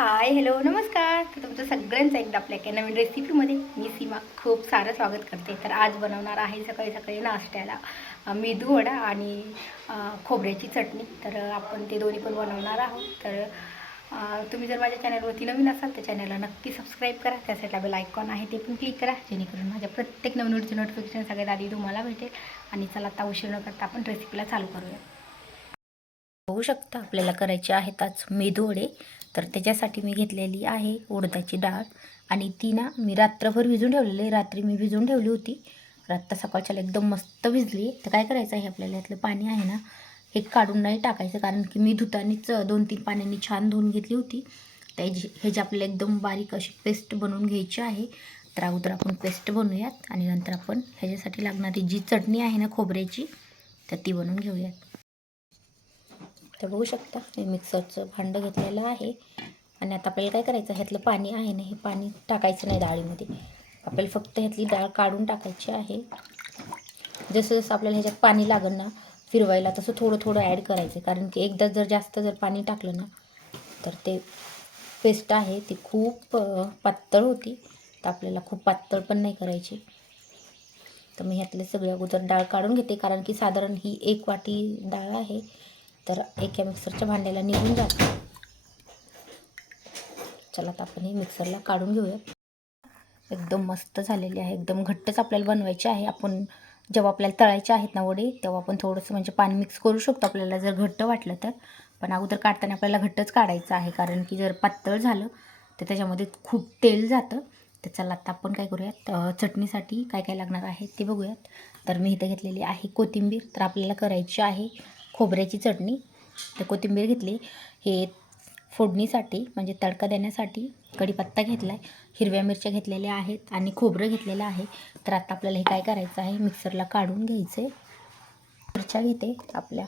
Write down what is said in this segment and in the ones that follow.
Hi hello नमस्कार. तर तुमचं सगळ्यांचं एकदा आपल्या एका नवीन रेसिपीमध्ये मी सीमा खूप सारं स्वागत करते. तर आज बनवणार आहे सकाळी सकाळी नाश्त्याला मेदूवडा मेदू वडा आणि खोबऱ्याची चटणी. तर आपण ते दोन्ही पण बनवणार आहोत. तर तुम्ही जर माझ्या चॅनलवरती नवीन असाल तर चॅनलला नक्की सबस्क्राईब करा. त्यासाठी बेल आयकॉन आहे ते पण क्लिक करा जेणेकरून माझ्या प्रत्येक नवीन व्हिडिओचे नोटिफिकेशन सगळ्यात आधी तुम्हाला भेटेल. आणि चला आता उशीर न करता आपण रेसिपीला चालू करूया. बघू शकता आपल्याला करायचे आहेत आज मेदू वडे. तर त्याच्यासाठी मी घेतलेली आहे उडदाची डाळ. आणि ती ना मी रात्रभर भिजून ठेवलेली आहे. रात्री मी भिजून ठेवली होती. रात्र सकाळच्याला एकदम मस्त भिजली. तर काय करायचं आहे आपल्याला यातलं पाणी आहे ना हे काढून नाही टाकायचं. कारण की मी धुतानीच दोन तीन पाण्याने छान धुवून घेतली होती. त्याची ह्याची आपल्याला एकदम बारीक अशी पेस्ट बनवून घ्यायची आहे. तर अगोदर आपण पेस्ट बनवूयात. आणि नंतर आपण ह्याच्यासाठी लागणारी जी चटणी आहे ना खोबऱ्याची तर ती बनवून घेऊयात. तर बघू शकता मी मिक्सरचं भांडं घेतलेलं आहे. आणि आता आपल्याला काय करायचं ह्यातलं पाणी आहे ना हे पाणी टाकायचं नाही डाळीमध्ये. आपल्याला फक्त ह्यातली डाळ काढून टाकायची आहे. जसं जसं आपल्याला ह्याच्यात पाणी लागेल ना फिरवायला तसं थोडं थोडं ॲड करायचं कारण की एकदा जर जास्त जर पाणी टाकलं ना तर ते पेस्ट आहे ती खूप पातळ होती. तर आपल्याला खूप पातळ पण नाही करायची. तर मी ह्यातले सगळ्या अगोदर डाळ काढून घेते. कारण की साधारण ही एक वाटी डाळ आहे. तर एका मिक्सरच्या भांड्याला निघून जाते. चला आता आपण हे मिक्सरला काढून घेऊया. एकदम मस्त झालेली आहे. एकदम घट्टच आपल्याला बनवायचे आहे. आपण जेव्हा आपल्याला तळायचे आहेत ना वडे तेव्हा आपण थोडंसं म्हणजे पाणी मिक्स करू शकतो आपल्याला जर घट्ट वाटलं तर. पण अगोदर काढताना आपल्याला घट्टच काढायचं आहे. कारण की जर पातळ झालं तर त्याच्यामध्ये खूप तेल जातं. तर चला आता आपण काय करूयात? चटणीसाठी काय काय लागणार आहे ते बघूयात. तर मी इथं घेतलेली आहे कोथिंबीर. तर आपल्याला करायची आहे खोबऱ्याची चटणी तर कोथिंबीर घेतली. हे फोडणीसाठी म्हणजे तडका देण्यासाठी कढीपत्ता घेतला आहे हिरव्या मिरच्या घेतलेल्या आहेत आणि खोबरं घेतलेलं आहे. तर आता आपल्याला हे काय करायचं आहे मिक्सरला काढून घ्यायचं आहे मिरच्या घेते. आपल्या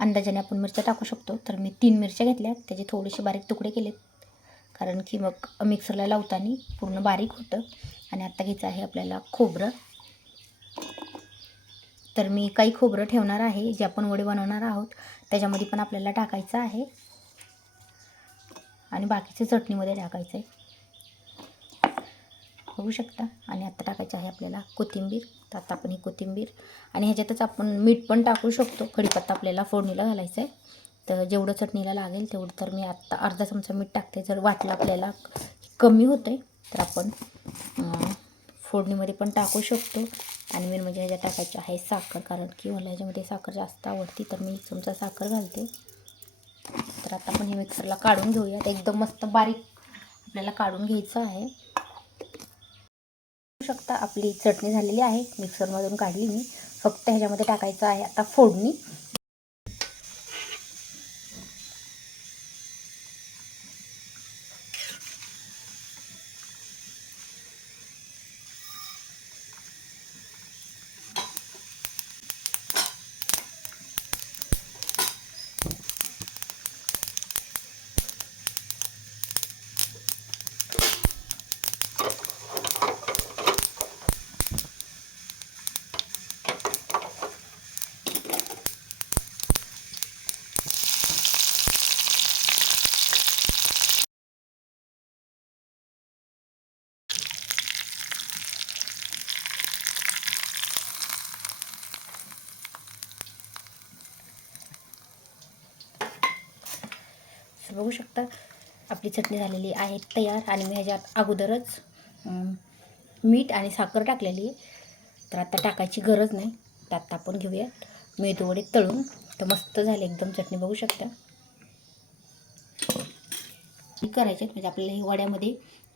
अंदाजाने आपण मिरच्या टाकू शकतो. तर मी तीन मिरच्या घेतल्या त्याचे थोडेसे बारीक तुकडे केलेत. कारण की मग मिक्सरला लावताना पूर्ण बारीक होतं. आणि आत्ता घ्यायचं आहे आपल्याला खोबरं. तर मी काही खोबरं ठेवणार आहे जे आपण वडे बनवणार आहोत. त्याच्यामध्ये पण आपल्याला टाकायचं आहे. आणि बाकीचे चटणीमध्ये टाकायचं आहे बघू शकता. आणि आत्ता टाकायचं आहे आपल्याला कोथिंबीर. तर आता आपण ही कोथिंबीर आणि ह्याच्यातच आपण मीठ पण टाकू शकतो. कढीपत्ता आपल्याला फोडणीला घालायचं आहे तर जेवढं चटणीला लागेल तेवढं तर मी आत्ता अर्धा चमचा मीठ टाकते. जर वाटलं आपल्याला कमी होतं आहे तर आपण फोडणीमध्ये पण टाकू शकतो. आणि मेन म्हणजे ह्याच्यात टाकायची आहे साखर कारण की मला ह्याच्यामध्ये साखर जास्त आवडती तर मी एक चमचा साखर घालते. तर आता आपण हे मिक्सरला काढून घेऊयात एकदम मस्त बारीक आपल्याला काढून घ्यायचं आहे. शकता आपली चटणी झालेली आहे. मिक्सरमधून काढली मी. फक्त ह्याच्यामध्ये टाकायचं आहे आता फोडणी. बघू शकता. आपली चटणी झालेली आहे तयार आणि मी ह्याच्यात अगोदरच मीठ आणि साखर टाकलेली आहे. तर आता टाकायची गरज नाही. तर आता आपण घेऊया मेदूवडे तळून तर मस्त झाले एकदम चटणी बघू शकता. करायचे आहेत, म्हणजे आपल्याला हे वड्यामध्ये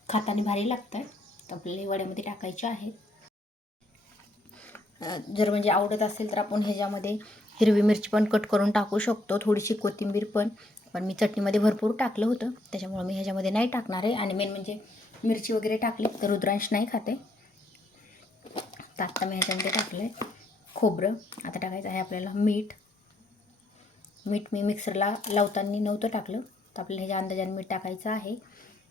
खाताने भारी आहे तर आपल्याला हे वड्यामध्ये टाकायचे आहेत. जर म्हणजे आवडत असेल तर आपण ह्याच्यामध्ये हिरवी मिरची पण कट करून टाकू शकतो. थोडीशी कोथिंबीर पण. पण मी चटणीमध्ये भरपूर टाकलं होतं. त्याच्यामुळं मी ह्याच्यामध्ये नाही टाकणार आहे. आणि मेन म्हणजे मिरची वगैरे टाकली तर रुद्रांश नाही खाते. तर आत्ता मी ह्याच्यामध्ये टाकलं आहे खोबरं. आता टाकायचं आहे आपल्याला मीठ. मीठ मी मिक्सरला लावताना नव्हतं टाकलं. तर आपल्याला ह्याच्या अंदाजाने मीठ टाकायचं आहे.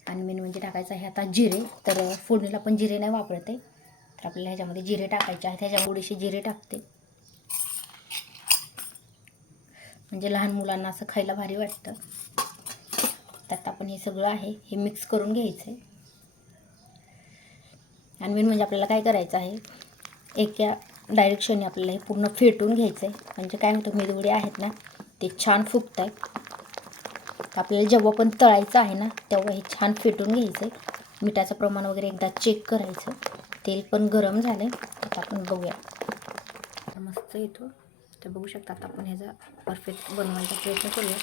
आणि मेन म्हणजे टाकायचं आहे आता जिरे. तर फोडणीला पण जिरे नाही वापरते तर आपल्याला ह्याच्यामध्ये जिरे टाकायचे आहेत. ह्याच्या थोडेसे जिरे टाकते. म्हणजे लहान मुलांना असं खायला भारी वाटतं. त्यात आपण हे सगळं आहे हे मिक्स करून घ्यायचं आहे आणि मेन म्हणजे आपल्याला काय करायचं आहे एका डायरेक्शनने आपल्याला हे पूर्ण फेटून घ्यायचं आहे म्हणजे काय होतं मेदवडे आहेत ना ते छान फुगत आहे तर आपल्याला जेव्हा पण तळायचं आहे ना तेव्हा हे छान फेटून घ्यायचं आहे मिठाचं प्रमाण वगैरे एकदा चेक करायचं. तेल पण गरम झालं आहे आता आपण बघूया. मस्त येतो. तर बघू शकता आता आपण ह्याचा परफेक्ट बनवायचा प्रयत्न करूया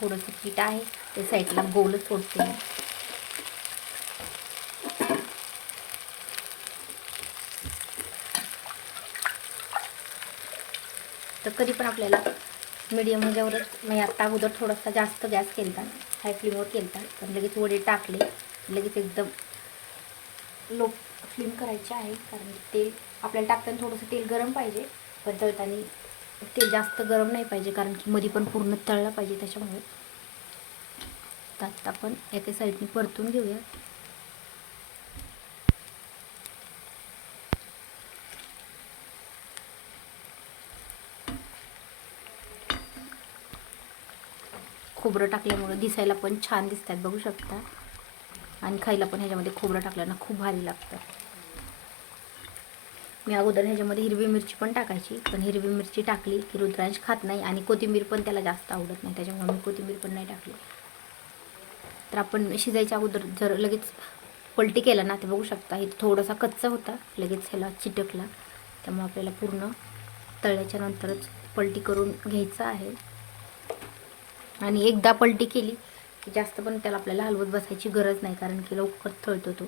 थोडंसं पीठ आहे ते साईडला गोलच सोडते तर कधी पण आपल्याला मीडियम ह्याच्यावरच म्हणजे मी आत्ता अगोदर थोडासा जास्त गॅस केलता हाय फ्लेमवर केलता पण लगेच वडे टाकले लगेच एकदम लो फ्लेम करायचे आहे कारण तेल आपल्याला टाकताना थोडंसं तेल गरम पाहिजे पण तळताना तेल जास्त गरम नाही पाहिजे कारण की मधी पण पूर्ण तळला पाहिजे त्याच्यामुळे. तर आत्ता आपण एका साईडने परतून घेऊया. खोबरं टाकल्यामुळं दिसायला पण छान दिसतात बघू शकता. आणि खायला पण ह्याच्यामध्ये खोबरं टाकल्यानं खूप भारी लागतं. मी अगोदर ह्याच्यामध्ये हिरवी मिरची पण टाकायची पण हिरवी मिरची टाकली की रुद्रांश खात नाही आणि कोथिंबीर पण त्याला जास्त आवडत नाही त्याच्यामुळे मी कोथिंबीर पण नाही टाकली. तर आपण शिजायच्या अगोदर जर लगेच पलटी केला ना ते बघू शकता हे थोडासा कच्चा होता लगेच ह्याला चिटकला. त्यामुळे आपल्याला पूर्ण तळल्याच्या नंतरच पलटी करून घ्यायचं आहे. आणि एकदा पलटी केली की जास्त पण त्याला आपल्याला हलवत बसायची गरज नाही कारण की लवकर तळतो तो.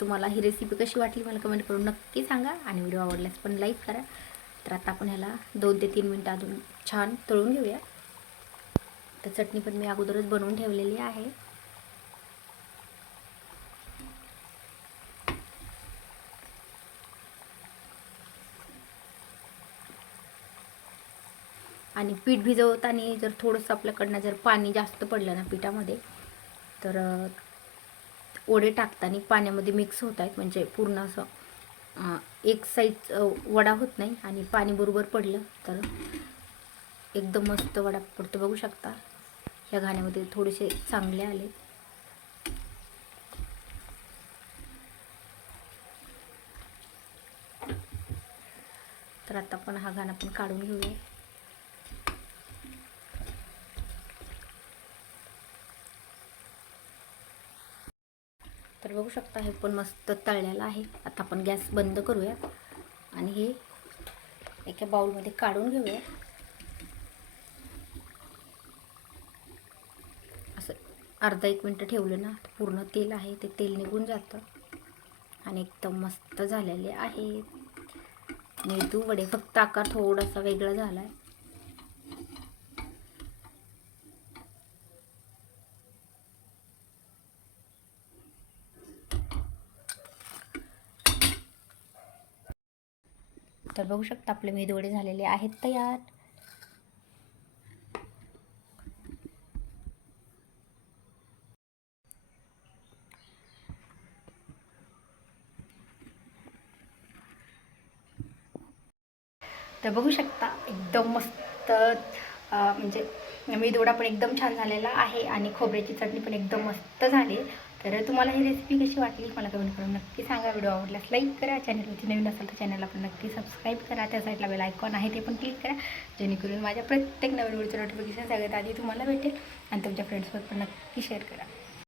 तुम्हाला ही रेसिपी कशी वाटली मला कमेंट करून नक्की सांगा. आणि व्हिडिओ आवडल्यास पण लाईक करा. तर आता आपण ह्याला दोन ते तीन मिनटं अजून छान तळून घेऊया. तर चटणी पण मी अगोदरच बनवून ठेवलेली आहे. आणि पीठ भिजवताना जर थोडंसं आपल्याकडनं जर पाणी जास्त पडलं ना पिठामध्ये तर वडे टाकताना पाण्यामध्ये मिक्स होत आहेत. म्हणजे पूर्ण असं एक साईज वडा होत नाही आणि पाणी बरोबर पडलं तर एकदम मस्त वडा पडतो. बघू शकता या घाण्यामध्ये थोडेसे चांगले आले. तर आता आपण हा घाणा पण काढून घेऊया. तर बघू शकता हे पण मस्त तळलेलं आहे. आता आपण गॅस बंद करूया आणि हे एका बाउलमध्ये काढून घेऊया. असं अर्धा एक मिनटं ठेवलं ना तर पूर्ण तेल आहे ते तेल निघून जातं. आणि एकदम मस्त झालेले आहेत. मेदू वडे फक्त आकार थोडासा वेगळा झाला आहे तर बघू शकता आपले मेदवडे झालेले आहेत तयार. तर बघू शकता एकदम मस्त म्हणजे मेदवडा पण एकदम छान झालेला आहे आणि खोबऱ्याची चटणी पण एकदम मस्त झाली. तर तुम्हाला ही रेसिपी कशी वाटली मला कमेंट करून नक्की सांगा. व्हिडिओ आवडल्यास लाईक करा. चॅनलवरती नवीन असेल तर चॅनलला पण नक्की सबस्क्राईब करा. त्या साईडला बेल आयकॉन आहे ते पण क्लिक करा. जेणेकरून माझ्या प्रत्येक नवीन व्हिडिओचं नोटिफिकेशन सगळ्यात आधी तुम्हाला भेटेल आणि तुमच्या फ्रेंड्सवर पण नक्की शेअर करा.